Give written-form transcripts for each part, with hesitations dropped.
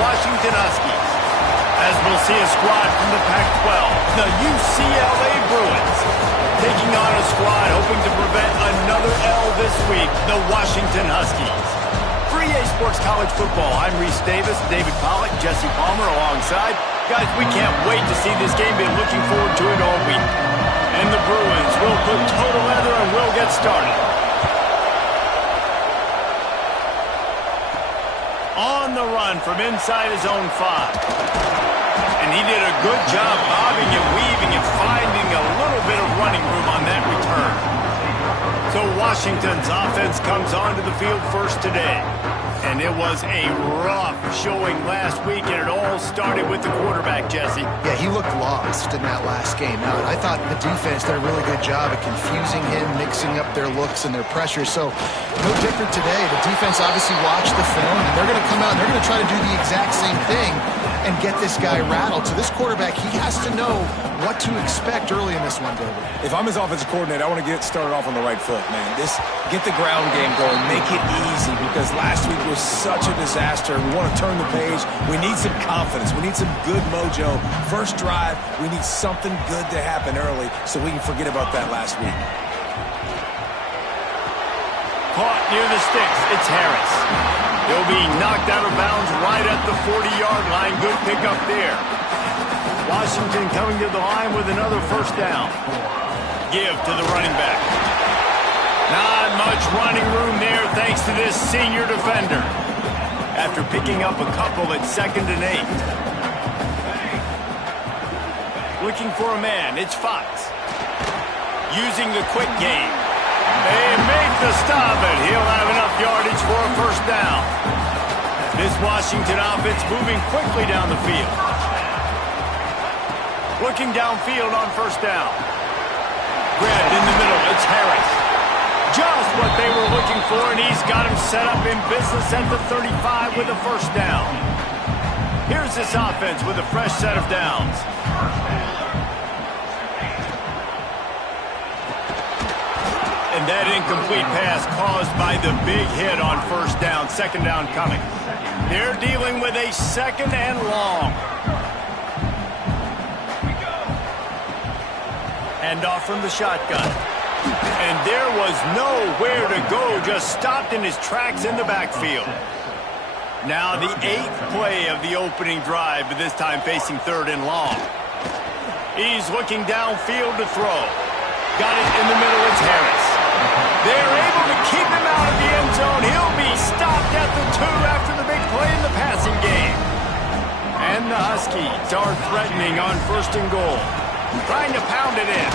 Washington Huskies. As we'll see a squad from the Pac-12, the UCLA Bruins, taking on a squad hoping to prevent another L this week, the Washington Huskies. For EA Sports College Football, I'm Reese Davis, David Pollack, Jesse Palmer alongside. Guys, we can't wait to see this game. Been looking forward to it all week. And the Bruins will put total leather and we'll get started. On the run from inside his own 5. And he did a good job bobbing and weaving and finding a little bit of running room on that return. So Washington's offense comes onto the field first today. And it was a rough showing last week, and it all started with the quarterback, Jesse. Yeah, he looked lost in that last game. Now, I thought the defense did a really good job at confusing him, mixing up their looks and their pressure. So, no different today. The defense obviously watched the film, and they're going to come out and they're going to try to do the exact same thing and get this guy rattled. So this quarterback, he has to know what to expect early in this one, David. If I'm his offensive coordinator, I want to get started off on the right foot, man. Get the ground game going. Make it easy, because last week was such a disaster. We want to turn the page. We need some confidence. We need some good mojo. First drive, we need something good to happen early so we can forget about that last week. Caught near the sticks. It's Harris. He'll be knocked out of bounds right at the 40-yard line. Good pickup there. Washington coming to the line with another first down. Give to the running back. Not much running room there thanks to this senior defender. After picking up a couple at 2nd and 8. Looking for a man. It's Fox. Using the quick game. They make the stop, and he'll have enough yardage for a first down. This Washington offense moving quickly down the field. Looking downfield on first down. Grabbed in the middle. It's Harris. Just what they were looking for, and he's got him set up in business at the 35 with a first down. Here's this offense with a fresh set of downs. And that incomplete pass caused by the big hit on first down. 2nd down coming. They're dealing with a 2nd and long. Handoff from the shotgun. And there was nowhere to go. Just stopped in his tracks in the backfield. Now the 8th play of the opening drive, but this time facing 3rd and long. He's looking downfield to throw. Got it in the middle. It's Harris. They're able to keep him out of the end zone. He'll be stopped at the 2 after the big play in the passing game. And the Huskies are threatening on 1st and goal. Trying to pound it in.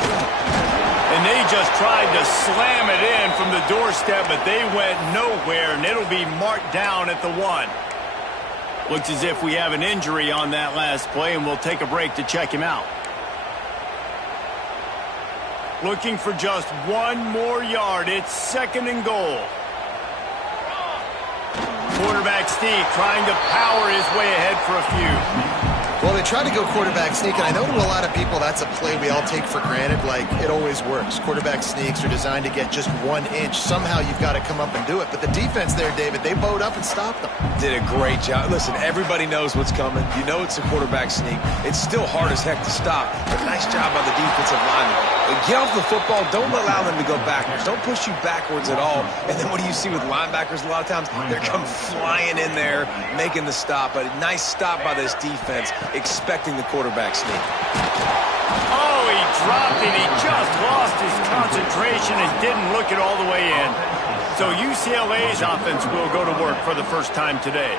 And they just tried to slam it in from the doorstep, but they went nowhere, and it'll be marked down at the 1. Looks as if we have an injury on that last play, and we'll take a break to check him out. Looking for just 1 more yard. It's 2nd and goal. Quarterback Steve trying to power his way ahead for a few. Well, they tried to go quarterback sneak, and I know to a lot of people that's a play we all take for granted, like it always works. Quarterback sneaks are designed to get just 1 inch. Somehow you've got to come up and do it. But the defense there, David, they bowed up and stopped them. Did a great job. Listen, everybody knows what's coming. You know it's a quarterback sneak. It's still hard as heck to stop, but nice job by the defensive lineman. But get off the football. Don't allow them to go backwards. Don't push you backwards at all. And then what do you see with linebackers a lot of times? They're come flying in there, making the stop. But a nice stop by this defense, expecting the quarterback sneak. Oh, he dropped it. He just lost his concentration and didn't look it all the way in. So UCLA's offense will go to work for the first time today.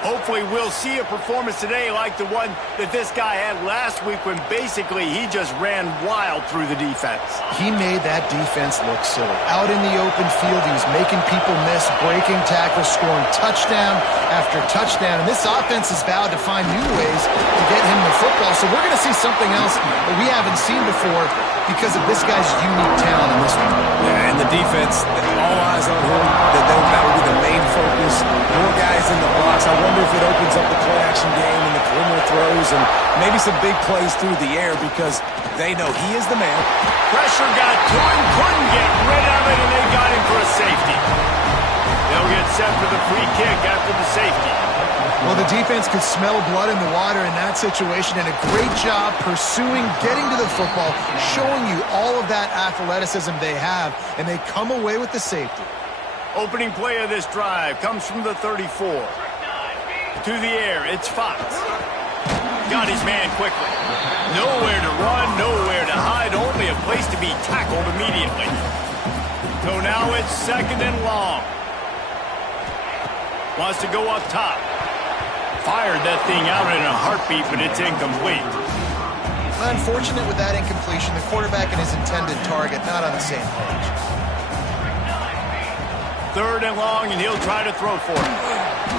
Hopefully we'll see a performance today like the one that this guy had last week when basically he just ran wild through the defense. He made that defense look silly. Out in the open field, he was making people miss, breaking tackles, scoring touchdown after touchdown. And this offense has vowed to find new ways to get him the football. So we're going to see something else that we haven't seen before because of this guy's unique talent in this one. Yeah, and the defense, all eyes on him. That will be the main focus. More guys in the box. I wonder if it opens up the play-action game and the perimeter throws and maybe some big plays through the air because they know he is the man. Pressure got to him, couldn't get rid of it, and they got him for a safety. They'll get set for the free kick after the safety. Well, the defense could smell blood in the water in that situation, and a great job pursuing, getting to the football, showing you all of that athleticism they have, and they come away with the safety. Opening play of this drive comes from the 34. To the air, it's Fox. Got his man quickly. Nowhere to run, nowhere to hide, only a place to be tackled immediately. So now it's 2nd and long. Wants to go up top. Fired that thing out in a heartbeat, but it's incomplete. Unfortunate with that incompletion. The quarterback and his intended target not on the same page. 3rd and long, and he'll try to throw for it.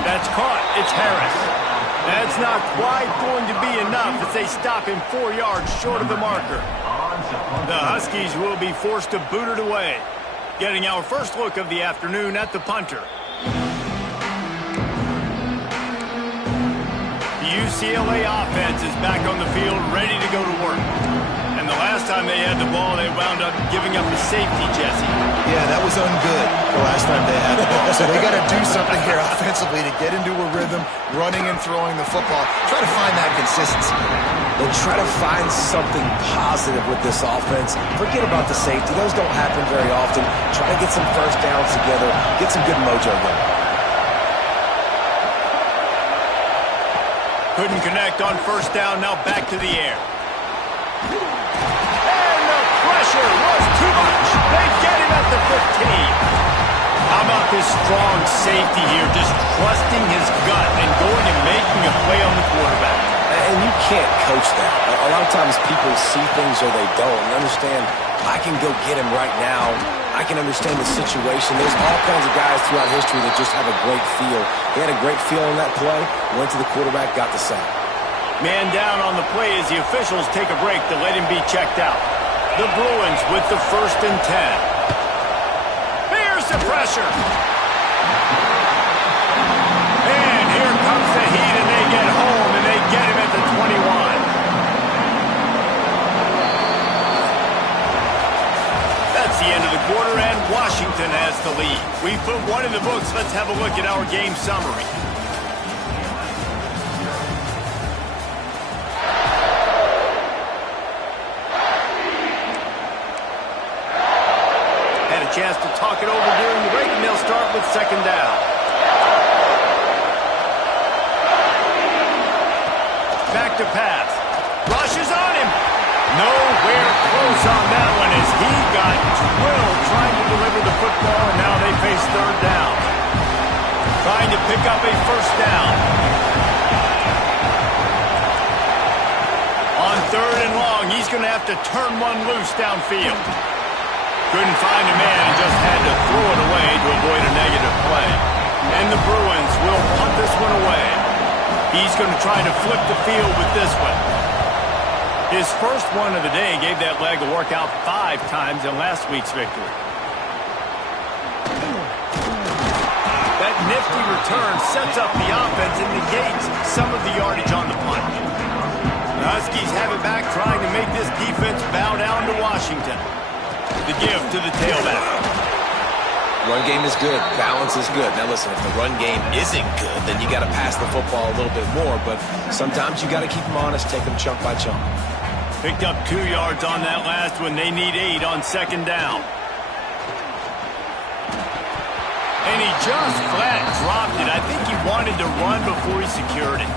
That's caught. It's Harris. That's not quite going to be enough as they stop him 4 yards short of the marker. The Huskies will be forced to boot it away. Getting our first look of the afternoon at the punter. The UCLA offense is back on the field, ready to go to work. And the last time they had the ball, they wound up giving up a safety, Jesse. Yeah, that was ungood the last time they had the ball. So they got to do something here offensively to get into a rhythm, running and throwing the football. Try to find that consistency. They try to find something positive with this offense. Forget about the safety. Those don't happen very often. Try to get some first downs together, get some good mojo going. Couldn't connect on first down, now back to the air. And the pressure was too much. They get him at the 15. How about this strong safety here, just trusting his gut and going and making a play on the quarterback. And you can't coach that. A lot of times people see things or they don't. And understand, I can go get him right now. I can understand the situation. There's all kinds of guys throughout history that just have a great feel. They had a great feel on that play, went to the quarterback, got the sack. Man down on the play as the officials take a break to let him be checked out. The Bruins with the 1st and 10. Here's the pressure. And here comes the heat, and they get home, and they get him at the 21. That's the end of the quarter, and Washington has the lead. We put one in the books. Let's have a look at our game summary. Had a chance to talk it over during the break, and they'll start with 2nd down. Back to pass. Rushes on him. Nowhere close on that one as he got drilled trying to deliver the football, and now they face 3rd down. Trying to pick up a 1st down. On 3rd and long, he's going to have to turn one loose downfield. Couldn't find a man and just had to throw it away to avoid a negative play. And the Bruins will punt this one away. He's going to try to flip the field with this one. His first one of the day gave that leg a workout 5 times in last week's victory. That nifty return sets up the offense and negates some of the yardage on the punt. The Huskies have it back, trying to make this defense bow down to Washington. The give to the tailback. Run game is good. Balance is good. Now listen, if the run game isn't good, then you got to pass the football a little bit more. But sometimes you got to keep them honest, take them chunk by chunk. Picked up 2 yards on that last one. They need 8 on 2nd down. And he just flat dropped it. I think he wanted to run before he secured it.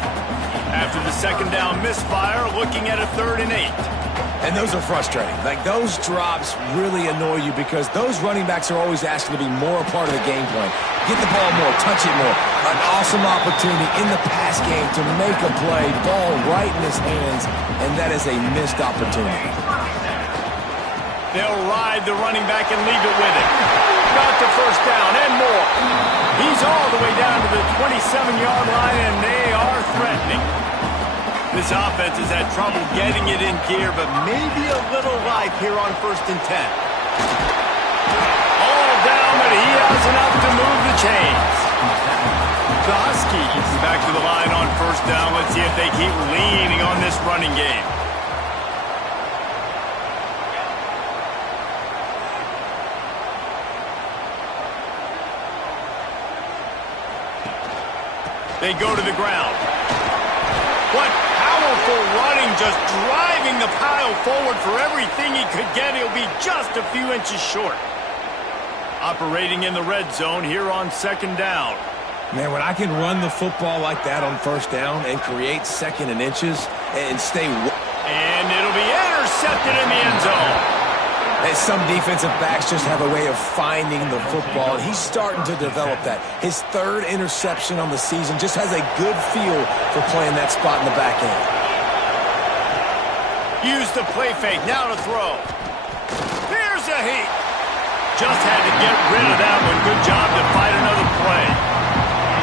After the 2nd down misfire, looking at a 3rd and 8. And those are frustrating. Like, those drops really annoy you because those running backs are always asking to be more a part of the game plan. Get the ball more, touch it more. An awesome opportunity in the pass game to make a play, ball right in his hands, and that is a missed opportunity. They'll ride the running back and leave it with him. Got to 1st down and more. He's all the way down to the 27-yard line, and they are threatening. This offense has had trouble getting it in gear, but maybe a little life here on 1st and 10. All down, but he has enough to move the chains. The Huskies back to the line on 1st down. Let's see if they keep leaning on this running game. They go to the ground. What powerful running, just driving the pile forward for everything he could get. He'll be just a few inches short. Operating in the red zone here on second down. Man, when I can run the football like that on first down and create second and inches and stay... And it'll be intercepted in the end zone. And some defensive backs just have a way of finding the football, and he's starting to develop that. His third interception on the season just has a good feel for playing that spot in the back end. Use the play fake, now to throw. There's a heat. Just had to get rid of that one. Good job to fight another play.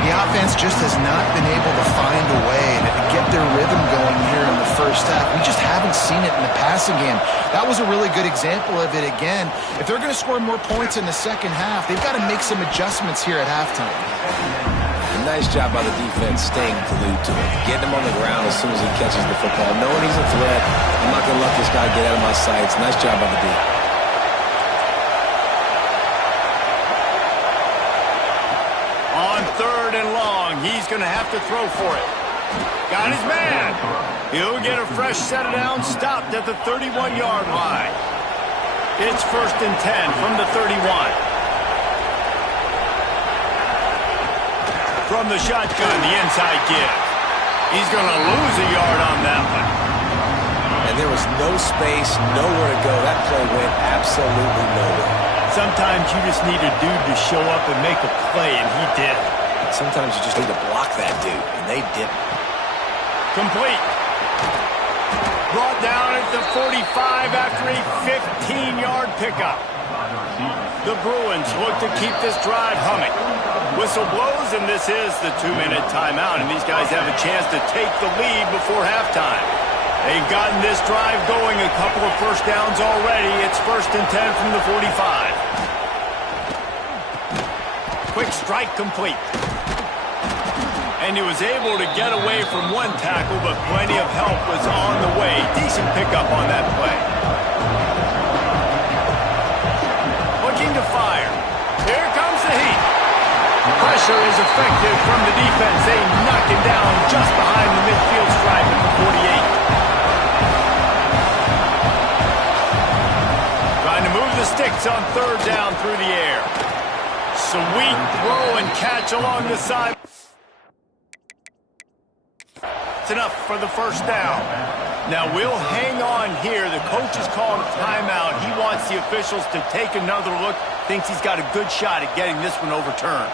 The offense just has not been able to find a way to get their rhythm going here in the first half. We just haven't seen it in the passing game. That was a really good example of it again. If they're going to score more points in the second half, they've got to make some adjustments here at halftime. Nice job by the defense staying glued to it. Getting him on the ground as soon as he catches the football. Knowing he's a threat, I'm not going to let this guy get out of my sights. Nice job by the D. On third and long, he's going to have to throw for it. Got his man. He'll get a fresh set of downs, stopped at the 31-yard line. It's 1st and 10 from the 31. From the shotgun, the inside give. He's going to lose a yard on that one. And there was no space, nowhere to go. That play went absolutely nowhere. Sometimes you just need a dude to show up and make a play, and he did. Sometimes you just need to block that dude, and they didn't. Complete. Brought down at the 45 after a 15-yard pickup. The Bruins look to keep this drive humming. Whistle blows, and this is the 2-minute timeout, and these guys have a chance to take the lead before halftime. They've gotten this drive going, a couple of first downs already. It's 1st and 10 from the 45. Quick strike complete. And he was able to get away from one tackle, but plenty of help was on the way. Decent pickup on that play. Looking to fire. Here comes the heat. Pressure is effective from the defense. They knock him down just behind the midfield stripe at the 48. Trying to move the sticks on third down through the air. Sweet throw and catch along the side. It's enough for the first down. Now we'll hang on here. The coach is calling a timeout. He wants the officials to take another look. Thinks he's got a good shot at getting this one overturned.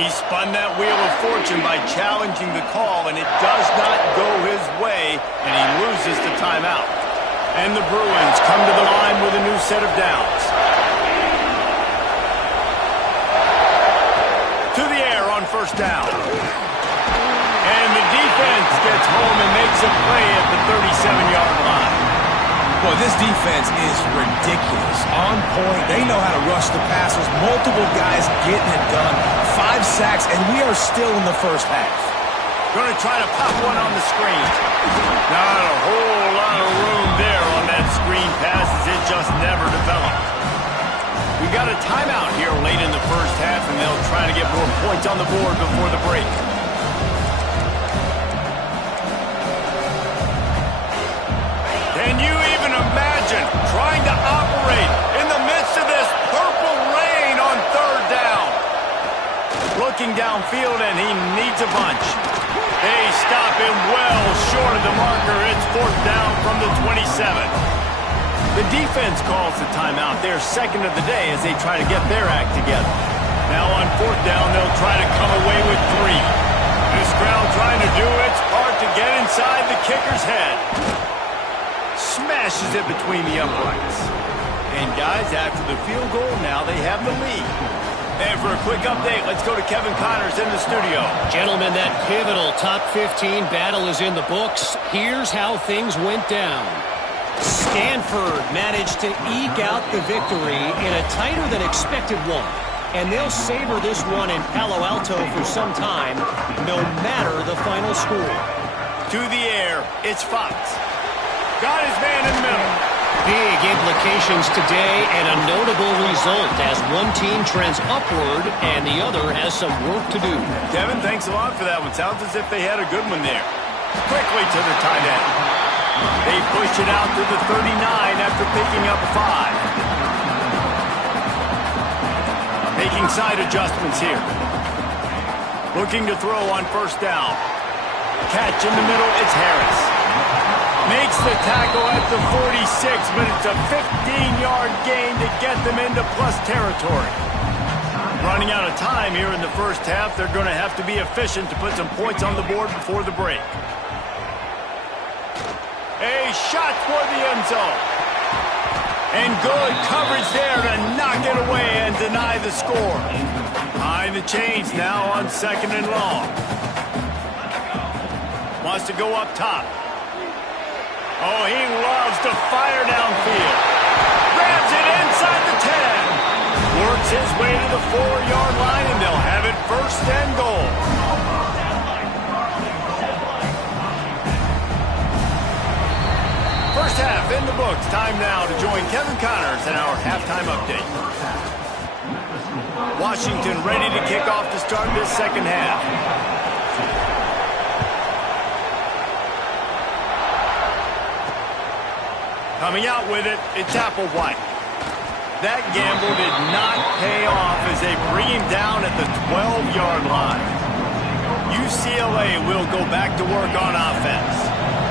He spun that wheel of fortune by challenging the call, and it does not go his way, and he loses the timeout. And the Bruins come to the line with a new set of downs. To the air on first down. And the defense gets home and makes a play at the 37-yard line. Boy, this defense is ridiculous. On point. They know how to rush the passers. Multiple guys getting it done. 5 sacks, and we are still in the first half. Going to try to pop one on the screen. Not a whole lot of room there on that screen pass as it just never developed. We got a timeout here late in the first half, and they'll try to get more points on the board before the break. Can you even imagine trying to operate in the midst of this purple rain on third down? Looking downfield, and he needs a bunch. They stop him well short of the marker. It's 4th down from the 27. The defense calls the timeout. They're second of the day as they try to get their act together. Now on 4th down, they'll try to come away with 3. This crowd trying to do its part to get inside the kicker's head. Smashes it between the uprights. And guys, after the field goal, now they have the lead. And for a quick update, let's go to Kevin Connors in the studio. Gentlemen, that pivotal top 15 battle is in the books. Here's how things went down. Stanford managed to eke out the victory in a tighter than expected one. And they'll savor this one in Palo Alto for some time, no matter the final score. To the air, it's Fox. Got his man in the middle. Big implications today and a notable result as one team trends upward and the other has some work to do. Kevin, thanks a lot for that one. Sounds as if they had a good one there. Quickly to the tight end. They push it out to the 39 after picking up 5. Making side adjustments here. Looking to throw on first down. Catch in the middle, it's Harris. Makes the tackle at the 46, but it's a 15-yard gain to get them into plus territory. Running out of time here in the first half, they're going to have to be efficient to put some points on the board before the break. A shot for the end zone. And good coverage there to knock it away and deny the score. Behind the chains now on 2nd and long. Wants to go up top. Oh, he loves to fire downfield. Grabs it inside the 10. Works his way to the 4-yard line, and they'll have it 1st and goal. First half in the books. Time now to join Kevin Connors in our halftime update. Washington ready to kick off to start this second half. Coming out with it, it's Applewhite. That gamble did not pay off as they bring him down at the 12-yard line. UCLA will go back to work on offense.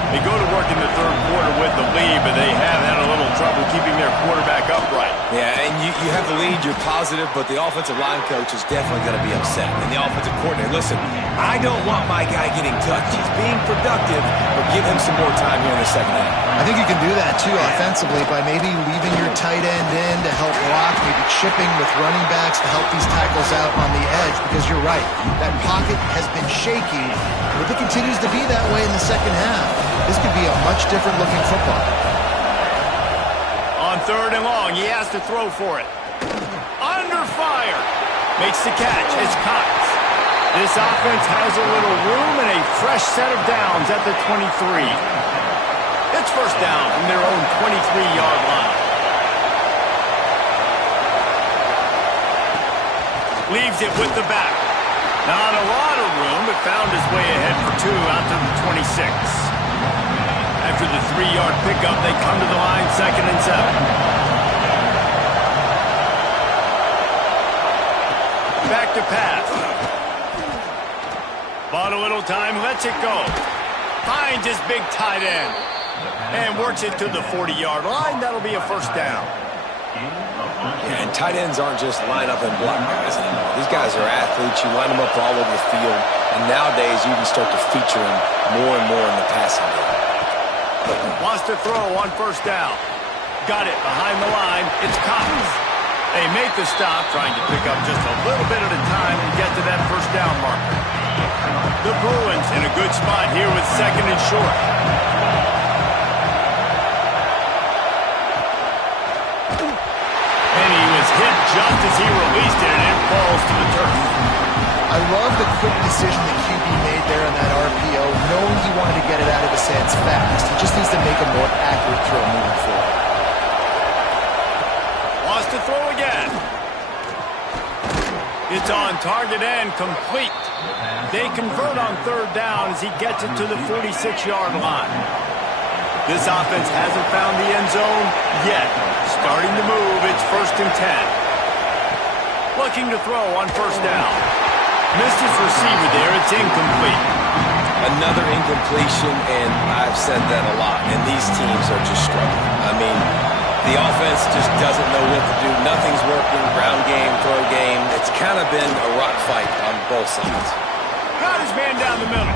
They go to work in the third quarter with the lead, but they have had a little trouble keeping their quarterback upright. Yeah, and you have the lead, you're positive, but the offensive line coach is definitely going to be upset. And the offensive coordinator, listen, I don't want my guy getting touched. He's being productive, but give him some more time here in the second half. I think you can do that, too, offensively, by maybe leaving your tight end in to help block, maybe chipping with running backs to help these tackles out on the edge, because you're right. That pocket has been shaky. If it continues to be that way in the second half, this could be a much different looking football. On 3rd and long, he has to throw for it. Under fire. Makes the catch. It's Cox. This offense has a little room and a fresh set of downs at the 23. It's first down from their own 23-yard line. Leaves it with the back. Not a lot of room, but found his way ahead for 2 out to the 26. After the 3-yard pickup, they come to the line 2nd and 7. Back to pass. Bought a little time, lets it go. Finds his big tight end. And works it to the 40-yard line. That'll be a first down. Yeah, and tight ends aren't just line up and block guys anymore. These guys are athletes. You line them up all over the field. And nowadays, you can start to feature them more and more in the passing game. Wants to throw on first down. Got it behind the line. It's Cox. They make the stop, trying to pick up just a little bit at a time to get to that first down marker. The Bruins in a good spot here with 2nd and short. And he was hit just as he released it, and it falls to the turf. I love the quick decision that QB made there on that RPO, knowing he wanted to get it out of his hands fast. He just needs to make a more accurate throw moving forward. Wants to throw again. It's on target and complete. They convert on 3rd down as he gets it to the 46-yard line. This offense hasn't found the end zone yet. Starting to move, it's 1st and 10. Looking to throw on first down. Missed his receiver there. It's incomplete. Another incompletion, and I've said that a lot, and these teams are just struggling. I mean, the offense just doesn't know what to do. Nothing's working. Ground game, throw game. It's kind of been a rock fight on both sides. Got his man down the middle.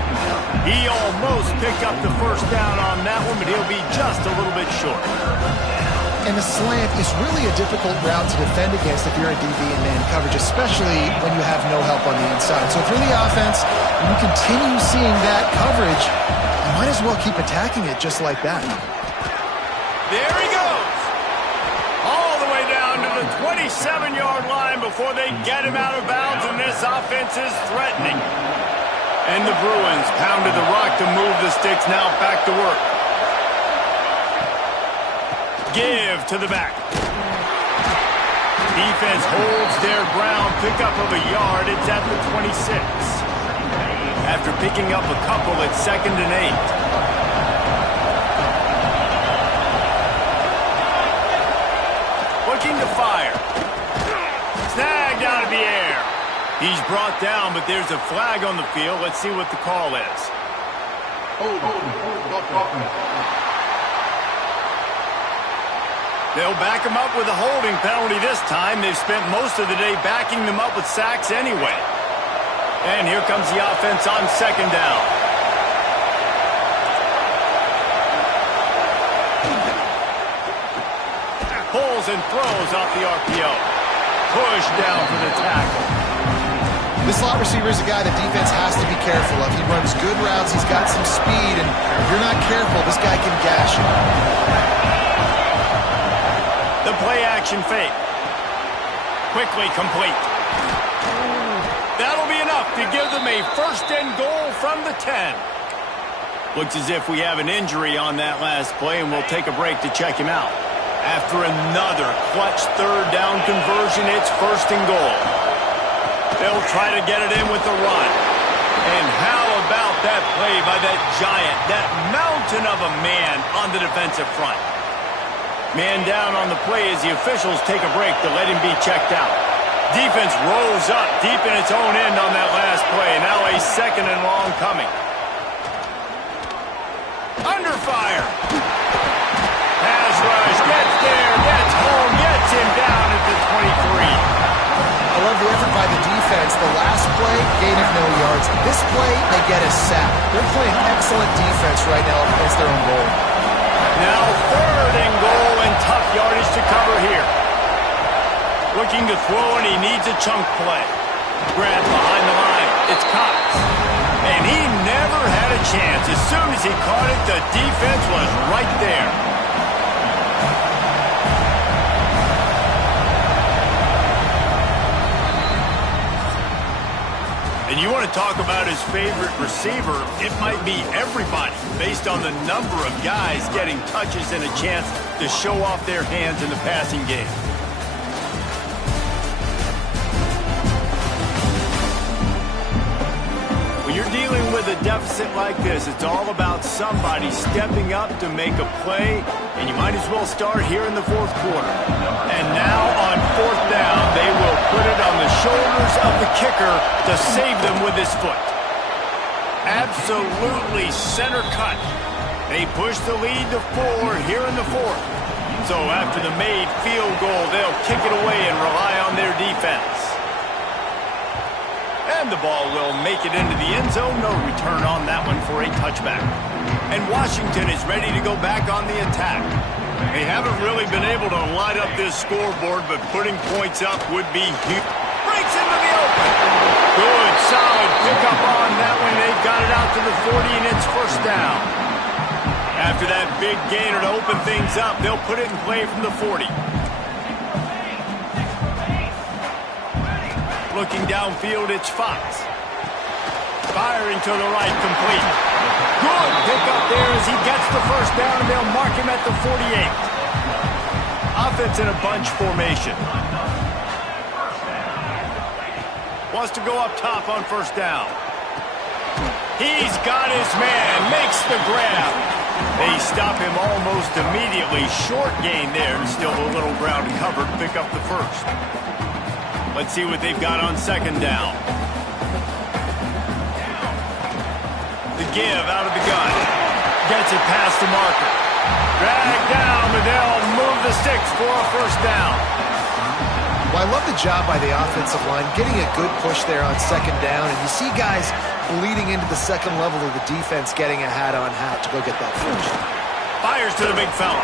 He almost picked up the first down on that one, but he'll be just a little bit short. And the slant is really a difficult route to defend against if you're in DB and man coverage, especially when you have no help on the inside. So if you're the offense and you continue seeing that coverage, you might as well keep attacking it just like that. There he goes. All the way down to the 27-yard line before they get him out of bounds, and this offense is threatening. And the Bruins pounded the rock to move the sticks, now back to work. Give to the back. Defense holds their ground. Pickup of a yard. It's at the 26. After picking up a couple, it's 2nd and 8. Looking to fire. Snagged out of the air. He's brought down, but there's a flag on the field. Let's see what the call is. They'll back him up with a holding penalty this time. They've spent most of the day backing them up with sacks anyway. And here comes the offense on 2nd down. Pulls and throws off the RPO. Push down for the tackle. This slot receiver is a guy the defense has to be careful of. He runs good routes. He's got some speed, and if you're not careful, this guy can gash you. The play-action fake. Quickly complete. That'll be enough to give them a 1st and goal from the 10. Looks as if we have an injury on that last play, and we'll take a break to check him out. After another clutch 3rd down conversion, it's 1st and goal. They'll try to get it in with the run. And how about that play by that giant, that mountain of a man on the defensive front? Man down on the play as the officials take a break to let him be checked out. Defense rose up deep in its own end on that last play. Now a 2nd and long coming. Under fire. Pass rush. Gets there. Gets home. Gets him down at the 23. I love the effort by the defense. The last play, gain of no yards. This play, they get a sack. They're playing excellent defense right now against their own goal. Now 3rd and goal and tough yardage to cover here. Looking to throw, and he needs a chunk play. Grab behind the line. It's Cox. And he never had a chance. As soon as he caught it, the defense was right there. And you want to talk about his favorite receiver, it might be everybody, based on the number of guys getting touches and a chance to show off their hands in the passing game. When you're dealing with a deficit like this, it's all about somebody stepping up to make a play, and you might as well start here in the 4th quarter. And now on 4th down, they will put it on the shoulders of the kicker to save them with his foot. Absolutely center cut. They push the lead to 4 here in the 4th. So after the made field goal, they'll kick it away and rely on their defense. And the ball will make it into the end zone. No return on that one for a touchback. And Washington is ready to go back on the attack. They haven't really been able to light up this scoreboard, but putting points up would be huge. Breaks into the open. Good, solid pickup on that one. They've got it out to the 40, and it's 1st down. After that big gainer to open things up, they'll put it in play from the 40. Looking downfield, it's Fox. Firing to the right, complete. Good pickup there as he gets the 1st down, and they'll mark him at the 48. Offense in a bunch formation. Wants to go up top on 1st down. He's got his man, makes the grab. They stop him almost immediately. Short gain there, and still a little ground covered to pick up the 1st. Let's see what they've got on 2nd down. The give out of the gun. Gets it past the marker. Dragged down, but they'll move the sticks for a 1st down. Well, I love the job by the offensive line, getting a good push there on 2nd down, and you see guys bleeding into the 2nd level of the defense getting a hat-on-hat to go get that 1st. Fires to the big fella.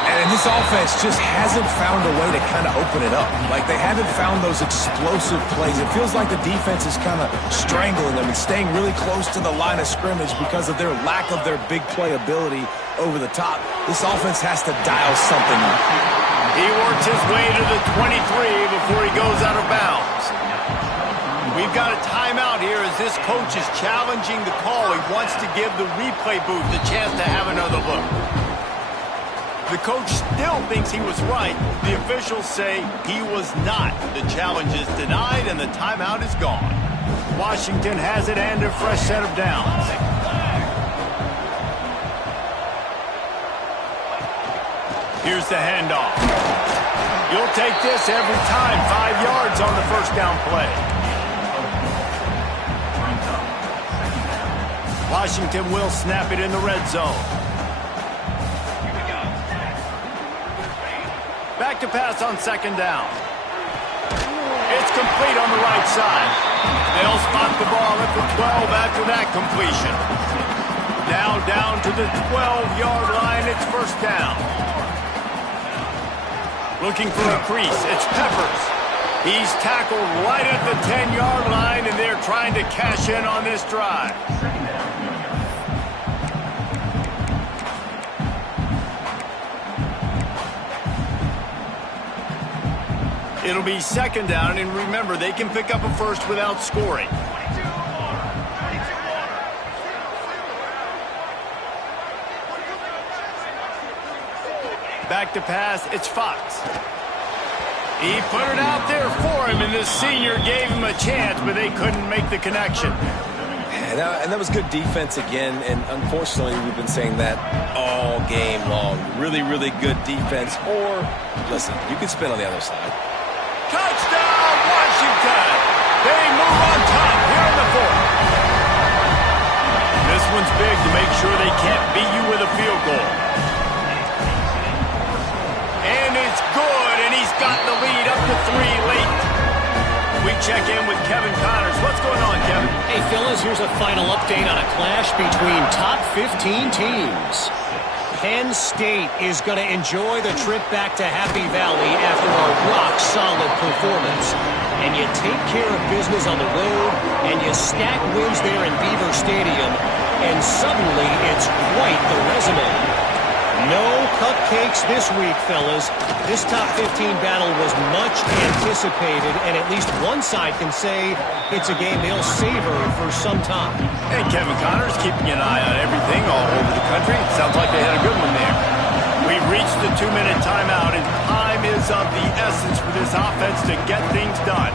And this offense just hasn't found a way to kind of open it up. Like, they haven't found those explosive plays. It feels like the defense is kind of strangling them and staying really close to the line of scrimmage because of their lack of their big play ability over the top. This offense has to dial something up. He works his way to the 23 before he goes out of bounds. We've got a timeout here as this coach is challenging the call. He wants to give the replay booth the chance to have another look. The coach still thinks he was right. The officials say he was not. The challenge is denied, and the timeout is gone. Washington has it and a fresh set of downs. Here's the handoff. You'll take this every time. 5 yards on the first down play. Washington will snap it in the red zone. Back to pass on second down. It's complete on the right side. They'll spot the ball at the 12 after that completion. Now down to the 12-yard line. It's first down. Looking for a crease. It's Peppers. He's tackled right at the 10-yard line, and they're trying to cash in on this drive. It'll be second down, and remember, they can pick up a first without scoring. Back to pass, it's Fox. He put it out there for him, and this senior gave him a chance, but they couldn't make the connection. And that was good defense again, and unfortunately, we've been saying that all game long. Really, really good defense, or, listen, you can spin on the other side. Touchdown, Washington! They move on top here in the fourth. This one's big to make sure they can't beat you with a field goal. And it's good, and he's got the lead up to 3 late. We check in with Kevin Connors. What's going on, Kevin? Hey, fellas, here's a final update on a clash between top 15 teams. Penn State is going to enjoy the trip back to Happy Valley after a rock-solid performance. And you take care of business on the road, and you stack wins there in Beaver Stadium, and suddenly it's quite the resume. No cupcakes this week, fellas. This top 15 battle was much anticipated, and at least one side can say it's a game they'll savor for some time. And Kevin Connors keeping an eye on everything all over the country. Sounds like they had a good one there. We've reached the 2-minute timeout, and time is of the essence for this offense to get things done.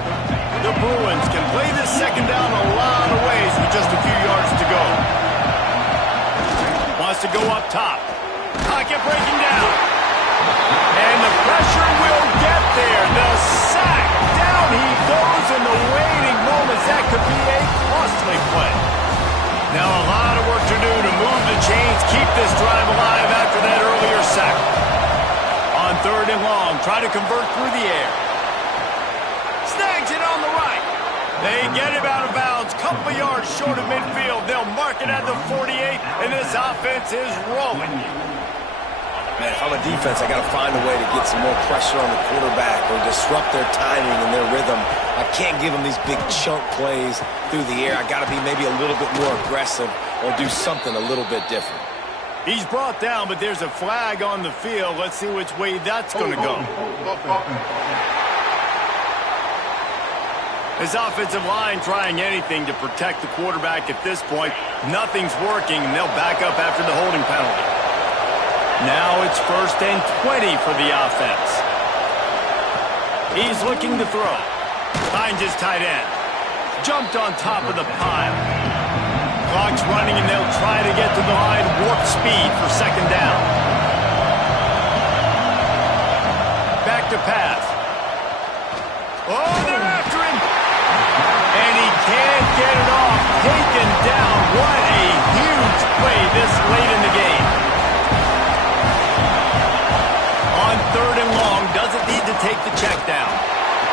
The Bruins can play this second down a lot of ways with just a few yards to go. Wants to go up top. Pocket breaking down. And the pressure will get there. The sack. Down he goes in the waiting moments. That could be a costly play. Now a lot of work to do to move the chains, keep this drive alive after that earlier sack. On third and long, try to convert through the air. Snags it on the right. They get him out of bounds. Couple of yards short of midfield. They'll mark it at the 48, and this offense is rolling. Man, if I'm a defense, I got to find a way to get some more pressure on the quarterback or disrupt their timing and their rhythm. I can't give them these big chunk plays through the air. I got to be maybe a little bit more aggressive or do something a little bit different. He's brought down, but there's a flag on the field. Let's see which way that's going to go. His offensive line trying anything to protect the quarterback at this point. Nothing's working, and they'll back up after the holding penalty. Now it's 1st and 20 for the offense. He's looking to throw. Finds his tight end. Jumped on top of the pile. Clock's running, and they'll try to get to the line. Warp speed for second down. Back to pass. Oh, they're after him. And he can't get it off. Taken down. What a huge play this late in the game. On third and long, doesn't need to take the check down.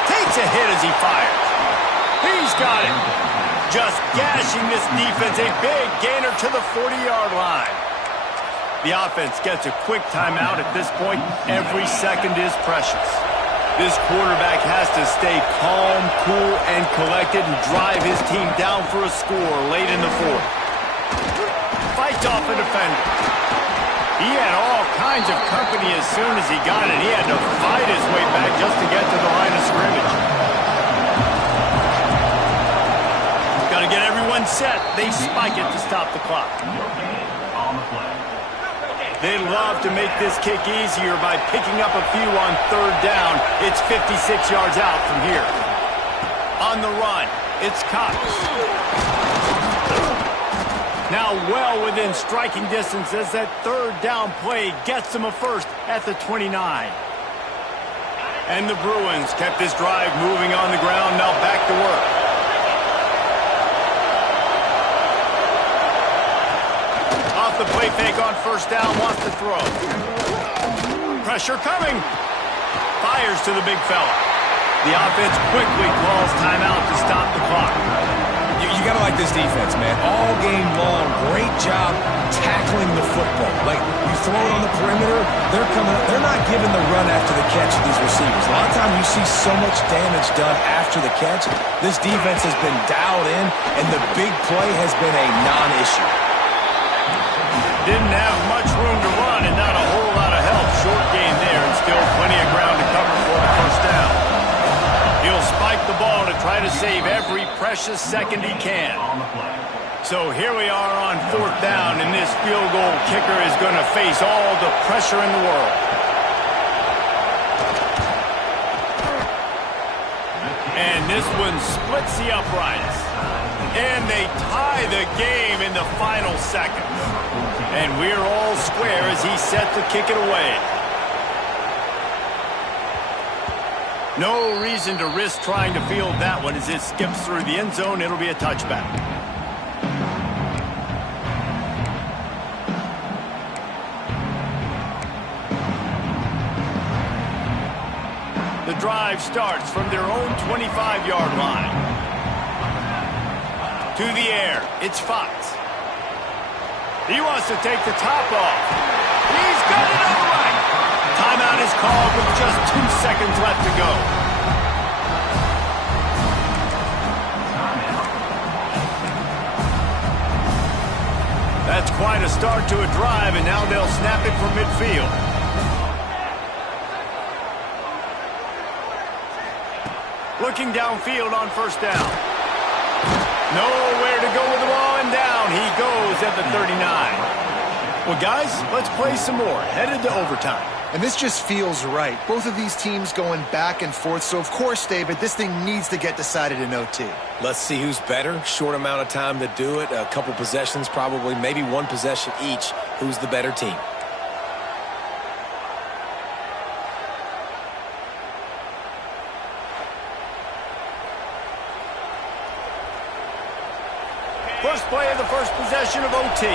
Takes a hit as he fires. He's got it. Just gashing this defense. A big gainer to the 40-yard line. The offense gets a quick timeout at this point. Every second is precious. This quarterback has to stay calm, cool, and collected and drive his team down for a score late in the fourth. Fights off a defender. He had all kinds of company as soon as he got it. He had to fight his way back just to get to the line of scrimmage. Got to get everyone set. They spike it to stop the clock. They love to make this kick easier by picking up a few on third down. It's 56 yards out from here. On the run, it's Cox. Now well within striking distance as that third down play gets them a first at the 29. And the Bruins kept this drive moving on the ground. Now back to work. Off the play fake on first down, wants to throw. Pressure coming. Fires to the big fella. The offense quickly calls timeout to stop the clock. You got to like this defense, man. All game long, great job tackling the football. Like, you throw it on the perimeter, they're coming up. They're not giving the run after the catch to these receivers. A lot of times you see so much damage done after the catch. This defense has been dialed in, and the big play has been a non-issue. Didn't have much room to run and not a whole lot of help. Short gain there and still plenty of ground to cover for the first down. He'll spike the ball to try to save every precious second he can. So here we are on fourth down, and this field goal kicker is going to face all the pressure in the world. And this one splits the uprights. And they tie the game in the final seconds. And we're all square as he's set to kick it away. No reason to risk trying to field that one as it skips through the end zone. It'll be a touchback. The drive starts from their own 25-yard line. To the air, it's Fox. He wants to take the top off. He's got it all right. Timeout is called with just 2 seconds left to go. That's quite a start to a drive, and now they'll snap it from midfield. Looking downfield on first down. Nowhere to go with the ball, and down he goes at the 39. Well, guys, let's play some more. Headed to overtime. And this just feels right. Both of these teams going back and forth. So, of course, David, this thing needs to get decided in OT. Let's see who's better. Short amount of time to do it. A couple possessions probably, maybe one possession each. Who's the better team? First play of the first possession of OT.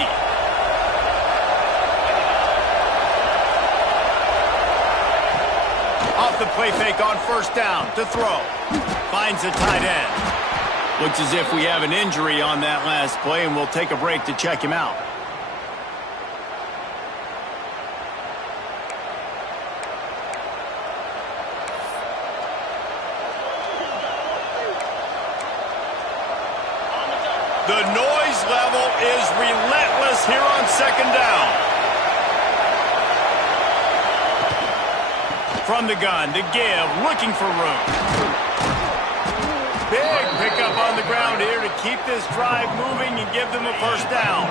Off the play fake on first down to throw. Finds the tight end. Looks as if we have an injury on that last play, and we'll take a break to check him out. The noise level is relentless here on second down. From the gun, the give, looking for room. Big pickup on the ground here to keep this drive moving and give them a first down.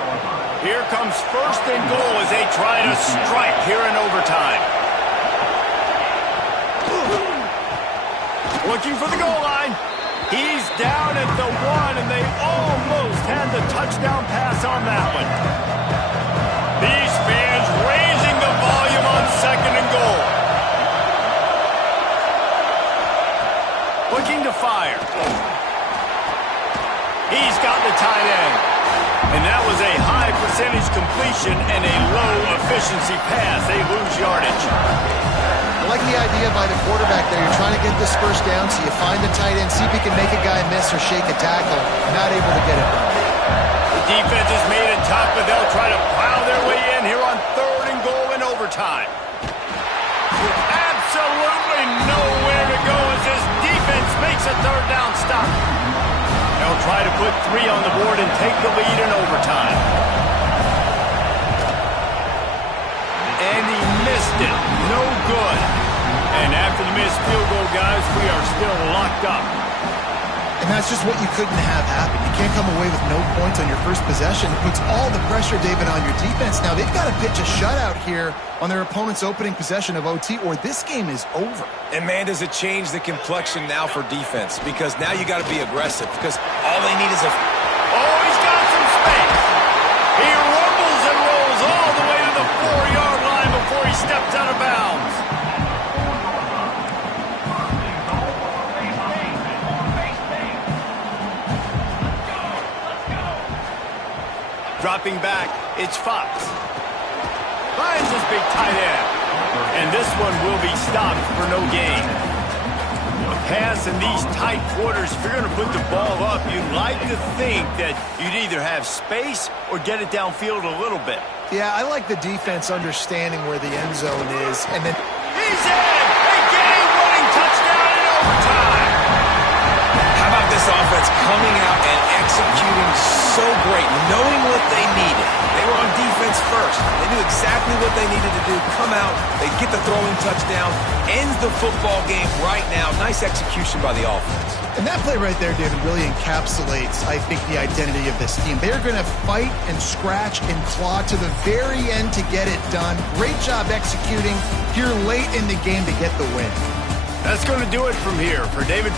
Here comes first and goal as they try to strike here in overtime. Looking for the goal line. He's down at the 1, and they almost had the touchdown pass on that one. These fans raising the volume on second and goal. Looking to fire. He's got the tight end. And that was a high percentage completion and a low efficiency pass. They lose yardage. I like the idea by the quarterback there. You're trying to get this first down, so you find the tight end, see if he can make a guy miss or shake a tackle. Not able to get it done. The defense has made it tough, but they'll try to plow their way in here on third and goal in overtime. Absolutely nowhere to go as this defense makes a third down stop. They'll try to put 3 on the board and take the lead in overtime. And he missed it. No good. And after the missed field goal, guys, we are still locked up. And that's just what you couldn't have happen. You can't come away with no points on your first possession. It puts all the pressure, David, on your defense. Now, they've got to pitch a shutout here on their opponent's opening possession of OT, or this game is over. And, man, does it change the complexion now for defense? Because now you got to be aggressive. Because all they need is a... Oh, he's got some space. He rumbles and rolls all the way to the 4-yard line before he steps out of bounds. Dropping back, it's Fox. Finds his big tight end. And this one will be stopped for no gain. A pass in these tight quarters, if you're going to put the ball up, you'd like to think that you'd either have space or get it downfield a little bit. Yeah, I like the defense understanding where the end zone is. And then he's in! A game-winning touchdown in overtime! How about this offense coming out and executing so great, knowing what they needed? They were on defense first. They knew exactly what they needed to do. Come out, they get the throwing touchdown, ends the football game right now. Nice execution by the offense. And that play right there, David, really encapsulates, I think, the identity of this team. They're going to fight and scratch and claw to the very end to get it done. Great job executing here late in the game to get the win. That's going to do it from here for David.